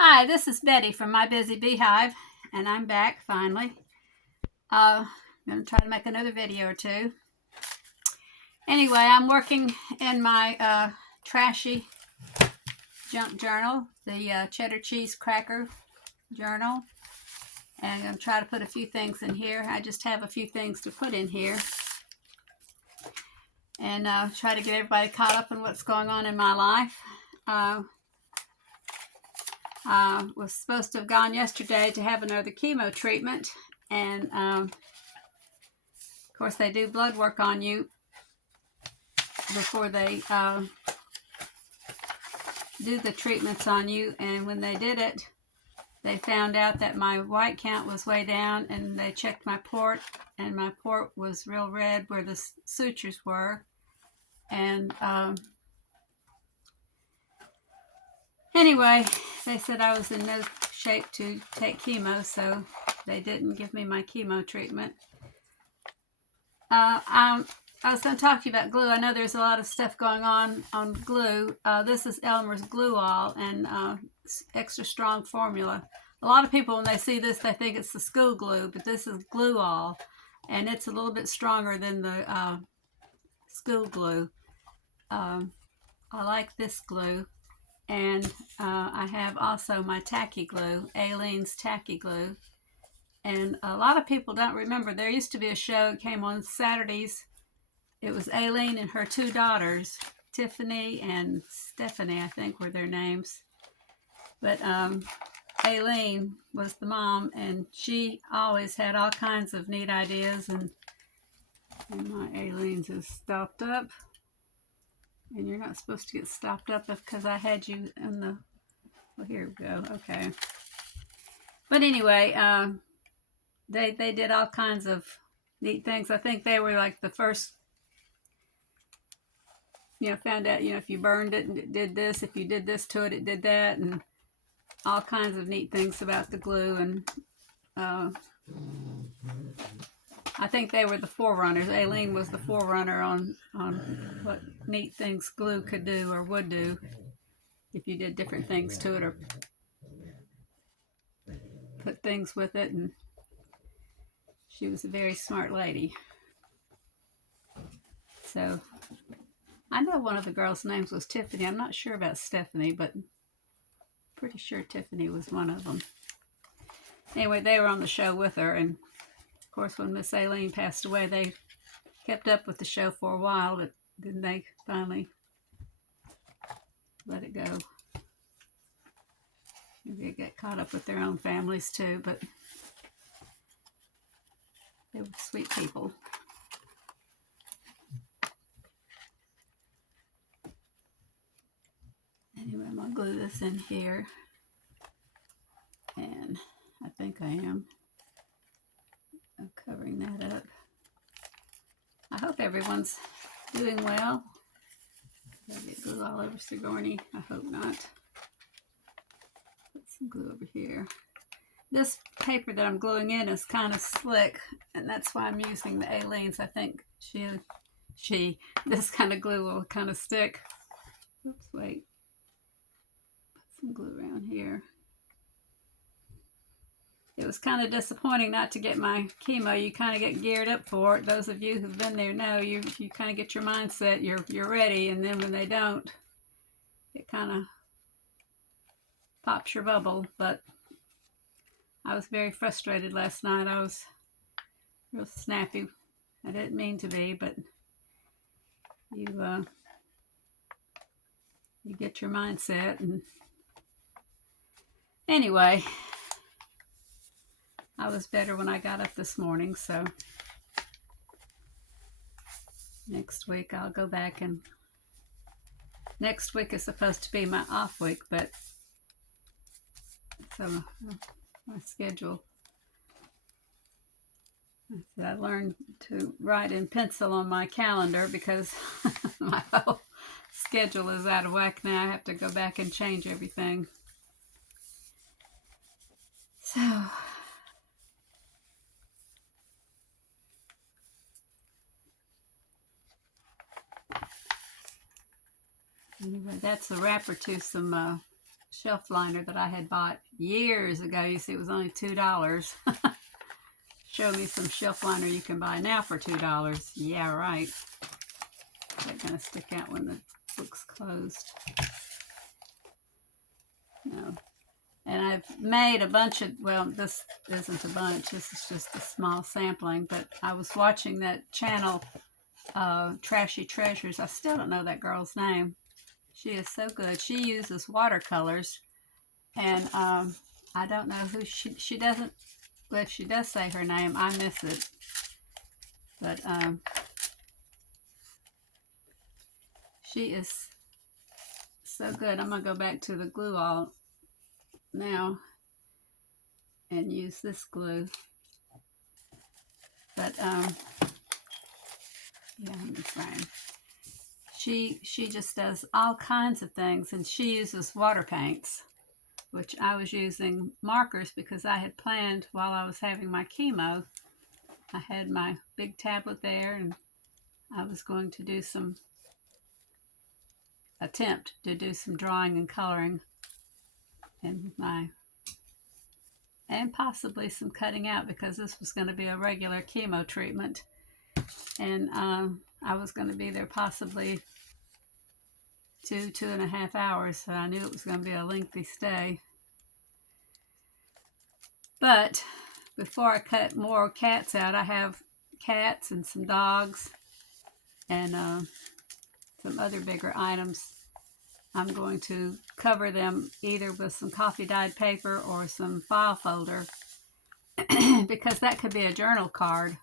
Hi, this is Betty from My Busy Beehive, and I'm back finally. I'm going to try to make another video or two. Anyway, I'm working in my Trashy junk journal, the cheddar cheese cracker journal, and I'm going to try to put a few things in here. I just have a few things to put in here, and try to get everybody caught up on what's going on in my life. Was supposed to have gone yesterday to have another chemo treatment, and of course they do blood work on you before they do the treatments on you, and when they did it, they found out that my white count was way down, and they checked my port, and my port was real red where the sutures were, and anyway, they said I was in no shape to take chemo, so they didn't give me my chemo treatment. I was going to talk to you about glue. I know there's a lot of stuff going on glue. This is Elmer's Glue All, and extra strong formula. A lot of people, when they see this, they think it's the school glue, but this is Glue All, and it's a little bit stronger than the school glue. I like this glue. And I have also my tacky glue, Aileen's tacky glue. And a lot of people don't remember, there used to be a show that came on Saturdays. It was Aileen and her two daughters, Tiffany and Stephanie, I think were their names. But Aileen was the mom, and she always had all kinds of neat ideas. And my Aileen's is stopped up. And you're not supposed to get stopped up because I had you in the... Well, here we go. Okay. But anyway, they did all kinds of neat things. I think they were like the first, found out, if you burned it and it did this, if you did this to it, it did that, and all kinds of neat things about the glue. And I think they were the forerunners. Aileen was the forerunner on what neat things glue could do or would do if you did different things to it or put things with it. And she was a very smart lady. So I know one of the girls' names was Tiffany. I'm not sure about Stephanie, but pretty sure Tiffany was one of them. Anyway, they were on the show with her, and of course when Miss Aileen passed away, they kept up with the show for a while, but then they finally let it go. Maybe they got caught up with their own families too, but they were sweet people. Anyway, I'm going to glue this in here, and I think I am. I'm covering that up. I hope everyone's doing well. Did I get glue all over Sigourney? I hope not. Put some glue over here. This paper that I'm gluing in is kind of slick, and that's why I'm using the Aileen's. I think this kind of glue will kind of stick. Oops, wait. Put some glue around here. It was kind of disappointing not to get my chemo. You kind of get geared up for it. Those of you who've been there know you kind of get your mindset. You're ready, and then when they don't, it kind of pops your bubble. But I was very frustrated last night. I was real snappy. I didn't mean to be, but you get your mindset. And anyway, I was better when I got up this morning, so next week I'll go back, and next week is supposed to be my off week, but so my schedule, I learned to write in pencil on my calendar because my whole schedule is out of whack now. I have to go back and change everything. So anyway, that's the wrapper to some shelf liner that I had bought years ago. You see, it was only $2. Show me some shelf liner you can buy now for $2. Yeah, right. They're going to stick out when the book's closed. No. And I've made a bunch of, well, this isn't a bunch, this is just a small sampling, but I was watching that channel, Trashy Treasures. I still don't know that girl's name. She is so good. She uses watercolors, and I don't know who she doesn't, well, if she does say her name, I miss it. But she is so good. I'm going to go back to the glue all now and use this glue. But yeah, let me frame. She just does all kinds of things, and she uses water paints, which I was using markers because I had planned while I was having my chemo. I had my big tablet there, and I was going to do some attempt to do some drawing and coloring in my, and possibly some cutting out, because this was going to be a regular chemo treatment, and I was going to be there possibly 2.5 hours, so I knew it was going to be a lengthy stay. But before I cut more cats out, I have cats and some dogs and some other bigger items. I'm going to cover them either with some coffee dyed paper or some file folder because that could be a journal card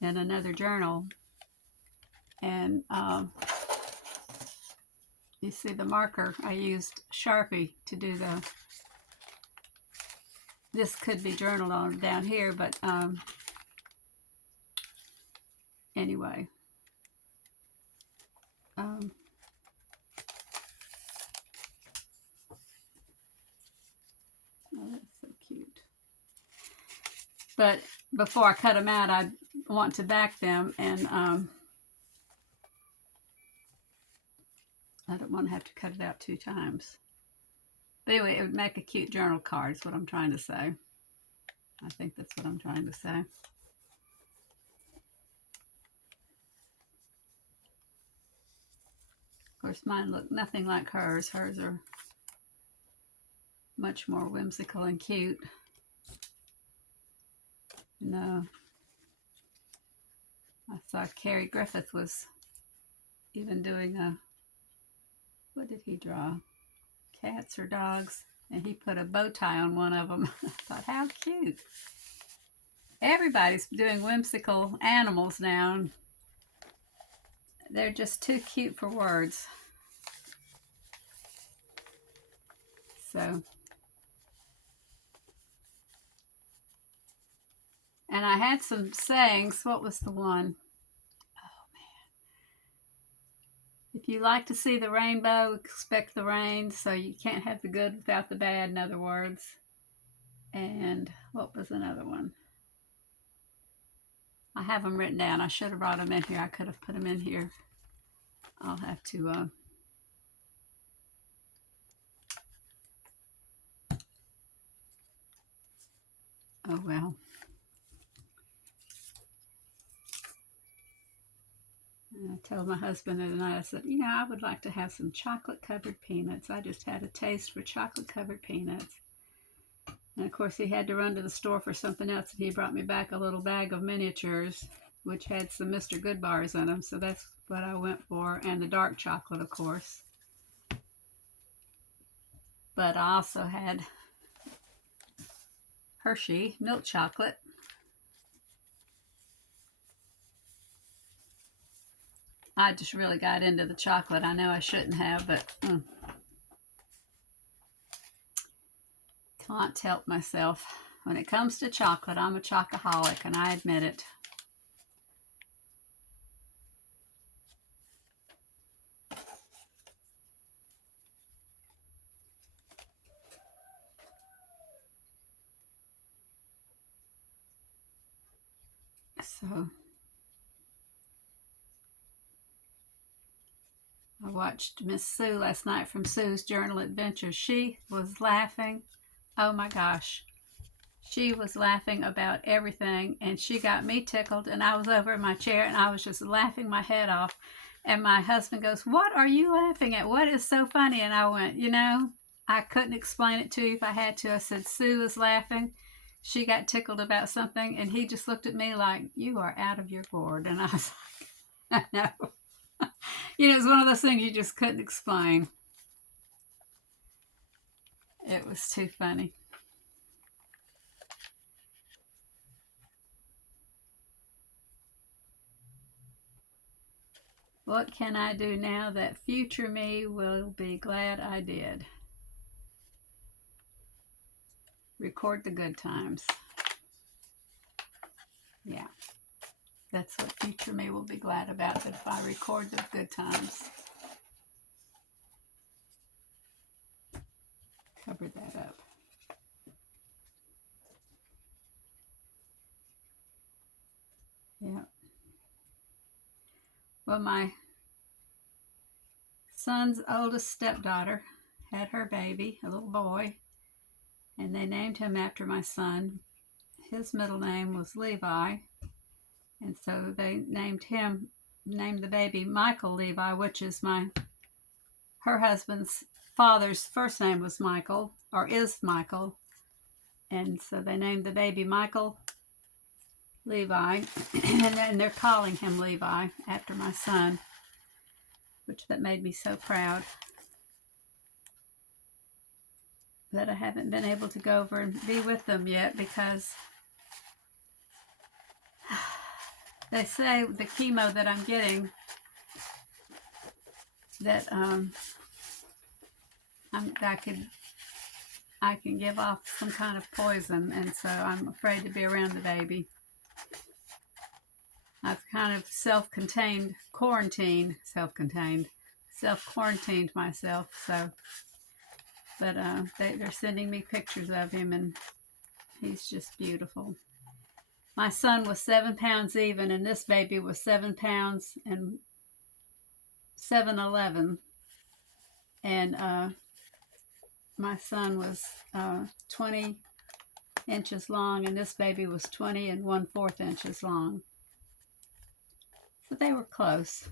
in another journal. And you see the marker, I used Sharpie to do the, this could be journaled on down here, but anyway. Oh, that's so cute. But before I cut them out, I want to back them, and I don't want to have to cut it out 2 times. But anyway, it would make a cute journal card is what I'm trying to say. I think that's what I'm trying to say. Of course, mine look nothing like hers. Hers are much more whimsical and cute. No, I saw Carrie Griffith was even doing a, what did he draw? Cats or dogs? And he put a bow tie on one of them. I thought, how cute. Everybody's doing whimsical animals now. They're just too cute for words. So, and I had some sayings. What was the one? Oh, man. If you like to see the rainbow, expect the rain. So you can't have the good without the bad, in other words. And what was another one? I have them written down. I should have brought them in here. I could have put them in here. I'll have to... oh, well. And I told my husband the other night, I said, you know, I would like to have some chocolate-covered peanuts. I just had a taste for chocolate-covered peanuts. And, of course, he had to run to the store for something else, and he brought me back a little bag of miniatures, which had some Mr. Good bars in them, so that's what I went for, and the dark chocolate, of course. But I also had Hershey milk chocolate. I just really got into the chocolate. I know I shouldn't have, but can't help myself. When it comes to chocolate, I'm a chocoholic, and I admit it. So I watched Miss Sue last night from Sue's Journal Adventures. She was laughing. Oh my gosh. She was laughing about everything, and she got me tickled, and I was over in my chair, and I was just laughing my head off. And my husband goes, "What are you laughing at? What is so funny?" And I went, "You know, I couldn't explain it to you if I had to." I said, "Sue is laughing. She got tickled about something." And he just looked at me like, "You are out of your gourd." And I was like, "I know." You know, it's one of those things you just couldn't explain. It was too funny. What can I do now that future me will be glad I did? Record the good times. Yeah, that's what future me will be glad about, that if I record the good times. Cover that up. Yeah. Well, my son's oldest stepdaughter had her baby, a little boy, and they named him after my son. His middle name was Levi, and so they named the baby Michael Levi, which is her husband's father's first name was Michael, or is Michael, and so they named the baby Michael Levi, and they're calling him Levi after my son, which that made me so proud. But I haven't been able to go over and be with them yet because they say the chemo that I'm getting, that I can give off some kind of poison, and so I'm afraid to be around the baby. I've kind of self-quarantined myself, so, but they're sending me pictures of him, and he's just beautiful. My son was 7 pounds even, and this baby was 7 pounds and 7/11, and my son was 20 inches long, and this baby was 20 1/4 inches long. So they were close.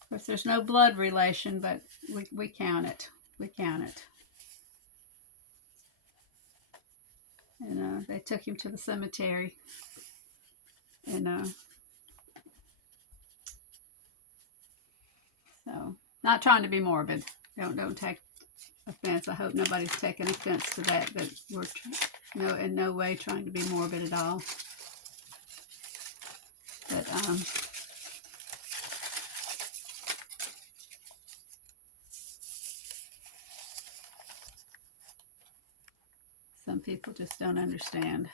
Of course, there's no blood relation, but we count it. We count it. And they took him to the cemetery. And so, not trying to be morbid. Don't take offense. I hope nobody's taking offense to that we're in no way trying to be morbid at all. But some people just don't understand.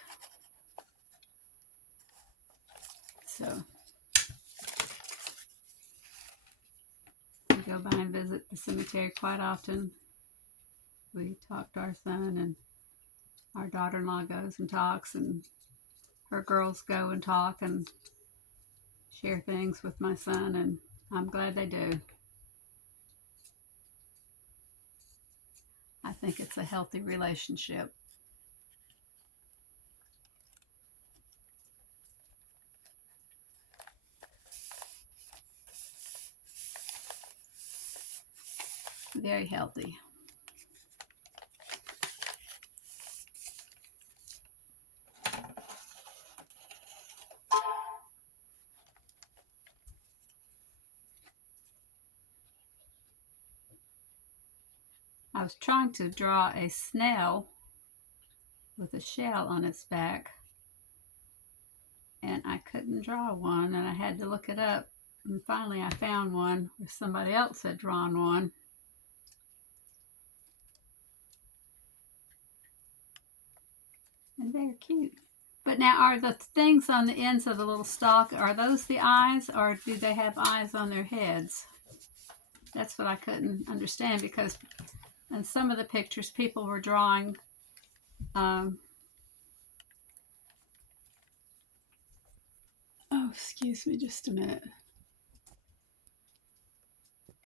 So we go by and visit the cemetery quite often. We talk to our son, and our daughter-in-law goes and talks, and her girls go and talk and share things with my son, and I'm glad they do. I think it's a healthy relationship. Very healthy. I was trying to draw a snail with a shell on its back, and I couldn't draw one, and I had to look it up, and finally I found one where somebody else had drawn one. And they're cute. But now, are the things on the ends of the little stalk, are those the eyes, or do they have eyes on their heads? That's what I couldn't understand, because in some of the pictures people were drawing oh, excuse me just a minute.